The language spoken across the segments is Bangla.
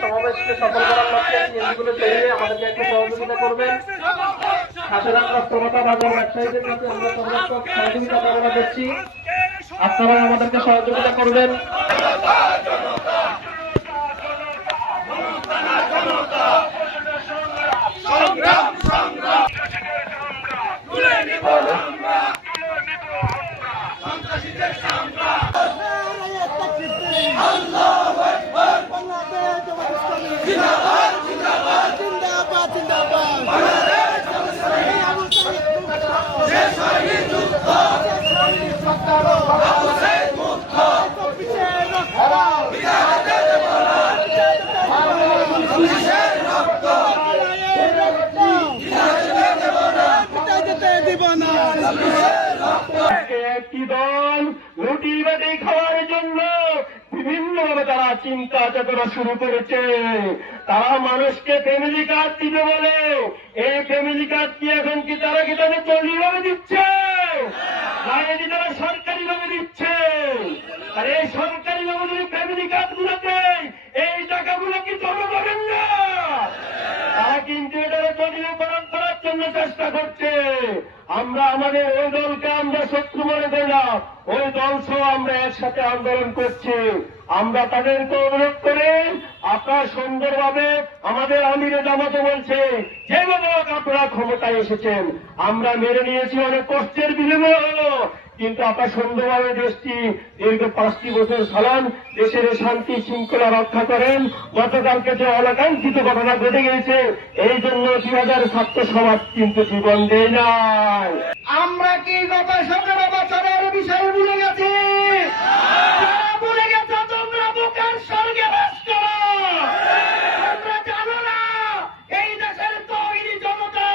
সমাবেশকে সফল করার লক্ষ্যে সিএনজিগুলো চালিয়ে আমাদেরকে একটু সহযোগিতা করবেন। সাধারণ রাষ্ট্রপতা বাজার ব্যবসায়ীদের কাছে আমরা সর্বাত্মক সহযোগিতা কামনা করছি, আপনারা আমাদেরকে সহযোগিতা করবেন। একটি দল রুটি বেটে খাওয়ার জন্য বিভিন্নভাবে তারা চিন্তা চেতনা শুরু করেছে। তারা মানুষকে ফ্যামিলি কার্ড দিবে বলে, এই ফ্যামিলি কার্ড কি এখন কি তারা কি তাদের চল্লিভাবে দিচ্ছে, নাকি তারা সরকারি ভাবে দিচ্ছে? আর এই সরকারি ভাবে যদি ফ্যামিলি কার্ড গুলোতে এই টাকাগুলো কি জমা করেন না, তারা কিন্তু এটাকে চলীকরণ করার জন্য চেষ্টা করছে। আমরা আমাদের ওই দলকে আমরা শত্রু মনে করি না, ওই দল সহ আমরা একসাথে আন্দোলন করছি। আমরা তাদেরকে অনুরোধ করে আপনারা সুন্দরভাবে আমাদের আমিরে জামাতে বলছে যেভাবে আপনারা ক্ষমতায় এসেছেন আমরা মেনে নিয়েছি, অনেক কষ্টের বিনিময় হলো, কিন্তু আপনারা সুন্দরভাবে দেশটি দীর্ঘ 5টি বছর চালান, দেশের শান্তি শৃঙ্খলা রক্ষা করেন। গতকালকে যে অনাকাঙ্ক্ষিত ঘটনা ঘটে গেছে, এই জন্য 2000 ছাত্র সমাজ কিন্তু জীবন দেয় নাই। আমরা কি গত 17 বছরের বিষয় ভুলে গেছি? ভুলে গেছো তোমরা বোকার স্বর্গে বাস করো। তোমরা জানো না এই দেশের তৈরি জনতা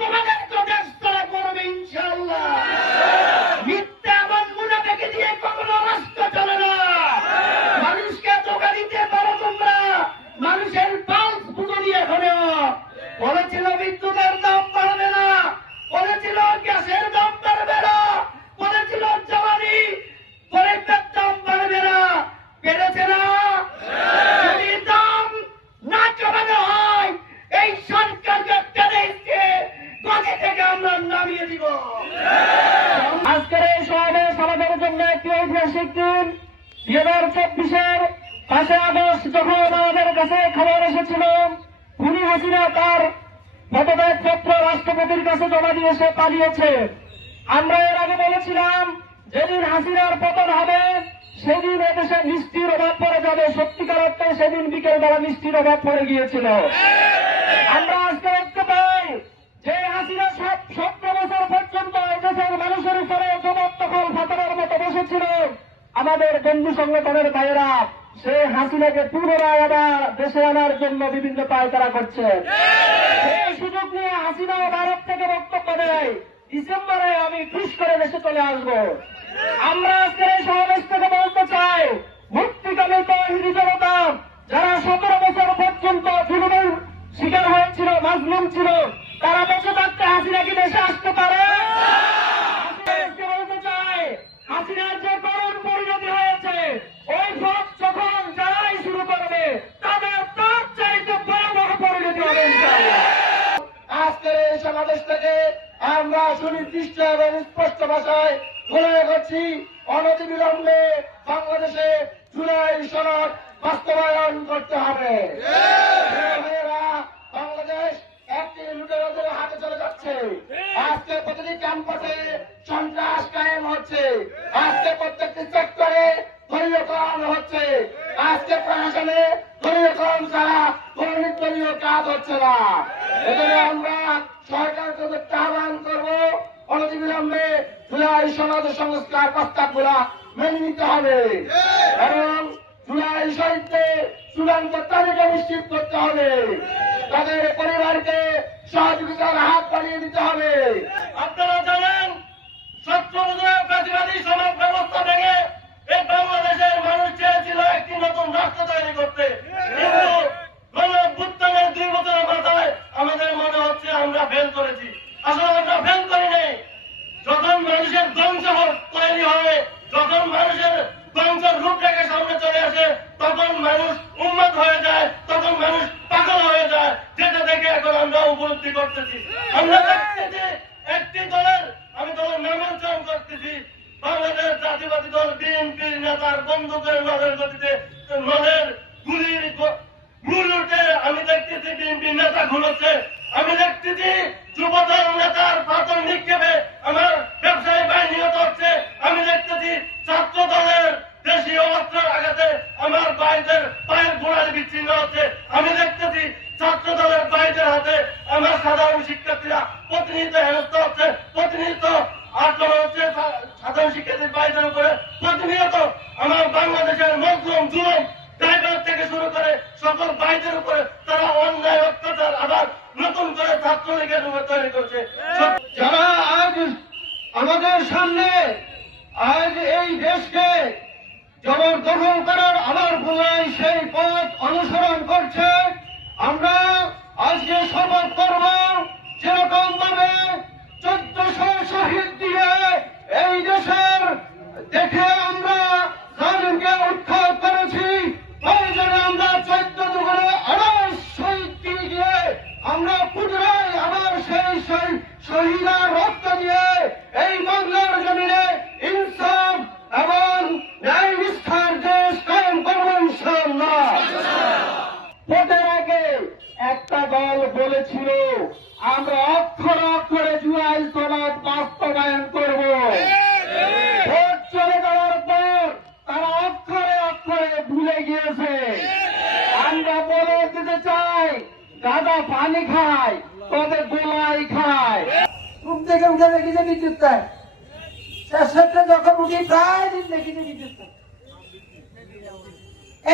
তোমাদের তো দেশ তারা করবে ইনশাআল্লাহ। মিথ্যা এবং মুনাফিকি দিয়ে কখনো রাষ্ট্র চলে না। মানুষকে ধোঁকা দিতে পারো তোমরা, মানুষের পালস ফুটো দিয়ে এখনো বলেছিল বিদ্যুতের দাম বাড়বে না, বলেছিল গ্যাসের দাম বাড়বে না, বলেছিল জ্বালানি পরিবের দাম বাড়বে না, বেড়েছে না? যদি দাম না কমানো হয় এই সরকারকে টেনে গদি থেকে আমরা নামিয়ে দিব। আজকের এই সমাবেশ আমাদের জন্য একটি ঐতিহাসিক দিন। 2024-এর 5 আগস্ট যখন আমাদের কাছে খবর এসেছিল খুনি হাসিনা তার পদত্যাগপত্র রাষ্ট্রপতির কাছে জমা দিয়ে সে পালিয়েছে, আমরা এর আগে বলেছিলাম যেদিন হাসিনার পতন হবে সেদিন এদেশে মিষ্টির অভাব পড়ে যাবে। সত্যিকার অর্থে সেদিন বিকেল বেলা মিষ্টির অভাব পড়ে গিয়েছিল। আমরা আজকে দেখতে পাই যে হাসিনা 17 বছর পর্যন্ত এদেশের মানুষের উপরে জবরদখল ফাটানোর মতো বসেছিল। আমাদের বন্ধু সংগঠনের ভাইয়েরা সেই হাসিনাকে পুনরায় আবার দেশে আনার জন্য বিভিন্ন পায়তারা করছে। সেই সুযোগ নিয়ে হাসিনা ভারত থেকে বক্তব্য দেয় ডিসেম্বরে আমি খুশ করে দেশে চলে আসবো। আমরা আজকের এই সমাবেশ থেকে বলতে চাই মুক্তিকামী তৌহিদি জনতা যারা 17 বছর পর্যন্ত জুলুমের শিকার হয়েছিল, মাজলুম ছিল, তারা বেঁচে থাকতে হাসিনা কি দেশে আসতে পারে? বলতে চাই হাসিনার যে করুণ পরিণতি হয়েছে ওই ভোট যখন যারাই শুরু করবে তাদের তার চাইতে ভয়াবহ পরিণতি হবে ইনশাআল্লাহ। আজকের এই সমাবেশ থেকে আমরা সুনির্দিষ্ট এবং স্পষ্ট ভাষায় ঘোষণা করছি অনতিবিলম্বে বাংলাদেশে জুলাই সনদ বাস্তবায়ন করতে হবে। বাংলাদেশ একটি লুটেরাদের হাতে চলে যাচ্ছে। আজকে প্রতিটি ক্যাম্পাসে সন্ত্রাস কায়েম হচ্ছে, আজকে প্রত্যেকটি সেক্টরে দলীয়করণ হচ্ছে, আজকে প্রশাসনে দলীয়করণ ছাড়া কোন দলীয় কাজ হচ্ছে না। এজন্য আমরা সরকারকে আহ্বান করবো অনতিবিলম্বে জুলাই সনদ সংস্কার প্রস্তাবগুলা মেনে নিতে হবে এবং জুলাই শহীদকে চূড়ান্ত তালিকা নিশ্চিত করতে হবে। তাদের পরিবারকে সহযোগিতার হাত বাড়িয়ে দিতে হবে। আপনারা জানেন 17 ফ্যাসিবাদী সমাজ ব্যবস্থা ভেঙে এই বাংলাদেশের মানুষ চেয়েছিল একটি নতুন রাষ্ট্র তৈরি করতে, কিন্তু গণঅভ্যুত্থানের 2 বছরের মাথায় আমাদের মনে হচ্ছে আমরা ফেল করেছি। আসলে আমরা ফেল করি নাই। যখন মানুষের ধ্বংস তৈরি হয়, যখন মানুষের ধ্বংসের রূপরেখা সামনে চলে আসে, তখন মানুষ উন্মাদ হয়ে যায়। গোড়ায় বিচ্ছিন্ন হচ্ছে। আমি দেখতেছি ছাত্র দলের বাইরের হাতে আমার সাধারণ শিক্ষার্থীরা প্রতিনিয়ত হেনস্থ হচ্ছে, প্রতিনিয়ত আক্রমণ হচ্ছে সাধারণ শিক্ষার্থীর বাইরের উপরে। প্রতিনিয়ত আমার বাংলাদেশের মজলুম জুলুম ড্রাইভার থেকে শুরু করে সকল বাইরের উপরে তারা অন্যায় অত্যাচার আবার নতুন করে ছাত্রলীগের রূপে তৈরি করছে। যারা আজ আমাদের সামনে আজ এই দেশকে জবরদখল করার আবার পুনরায় সেই পথ অনুসরণ করছে, আমরা আজকে শপথ করব যেরকম ভাবে 1400 শহীদ দিয়ে এই দেশের দেখে আমরা জালিমকে উৎখাত করেছি, প্রয়োজনে আমরা 14 দুগুণে আবার শহীদ দিয়ে আমরা পুনরায় আবার সেই শহীদের রক্ত দিয়ে এই বাংলার জমিনে ইনসাফ এবং ন্যায় নিষ্ঠার দেশ কায়েম করবো ইনশাআল্লাহ। ভোটের আগে একটা দল বলেছিল আমরা অক্ষরে অক্ষরে জুলাই সনদ বাস্তবায়ন করব। ভোট চলে যাওয়ার পর তারা অক্ষরে অক্ষরে ভুলে গিয়েছে। আমরা বলে দিতে চাই গাদা পানি খায় তবে গোলাই খায়। ঘুম থেকে উঠে দেখি যে বিদ্যুৎ দেয়, শেষে যখন উঠি প্রায় দিন দেখি যে বিদ্যুৎ দেয়।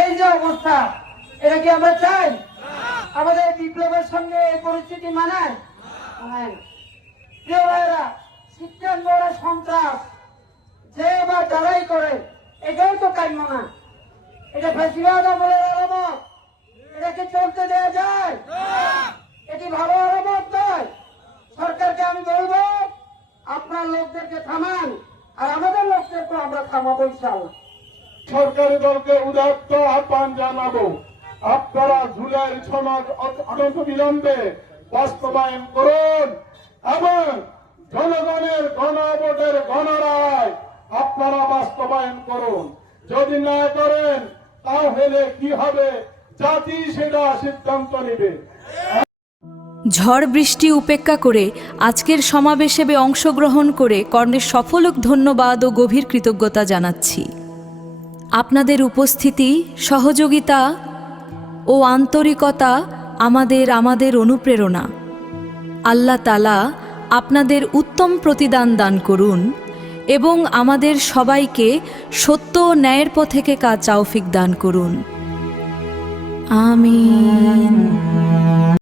এই যে অবস্থা, এটা কি আমরা চাই? আমাদের বিপ্লবের সঙ্গে এই পরিস্থিতি মানায়? প্রিয় ভাইরা, সিদ্ধান্তরা সন্ত্রাস যে বা যারাই করে এটাও তো কাম্য না। এটা ফেসিবাদ আমলের আলামত, এটাকে চলতে দেওয়া যায়? এটি ভালো আলামত নয়। সরকারকে আমি বলবো আপনার লোকদেরকে থামান, আর আমাদের লোকদেরকে আমরা থামাবো ইনশাআল্লাহ। সরকারি দলকে উদাত্ত আহ্বান জানাবো, আপনারা জুলাই সনদ অনন্ত বিলম্বে বাস্তবায়ন করুন এবং জনগণের গণভোটের গণরায় আপনারা বাস্তবায়ন করুন। যদি না করেন তাহলে কি হবে জাতি সেটা সিদ্ধান্ত নেবে। ঝড় বৃষ্টি উপেক্ষা করে আজকের সমাবেশে অংশগ্রহণ করে কর্ণের সফলক ধন্যবাদ ও গভীর কৃতজ্ঞতা জানাচ্ছি। আপনাদের উপস্থিতি, সহযোগিতা ও আন্তরিকতা আমাদের অনুপ্রেরণা। আল্লাহ তাআলা আপনাদের উত্তম প্রতিদান দান করুন এবং আমাদের সবাইকে সত্য ও ন্যায়ের পথে কাজ তৌফিক দান করুন। আমিন।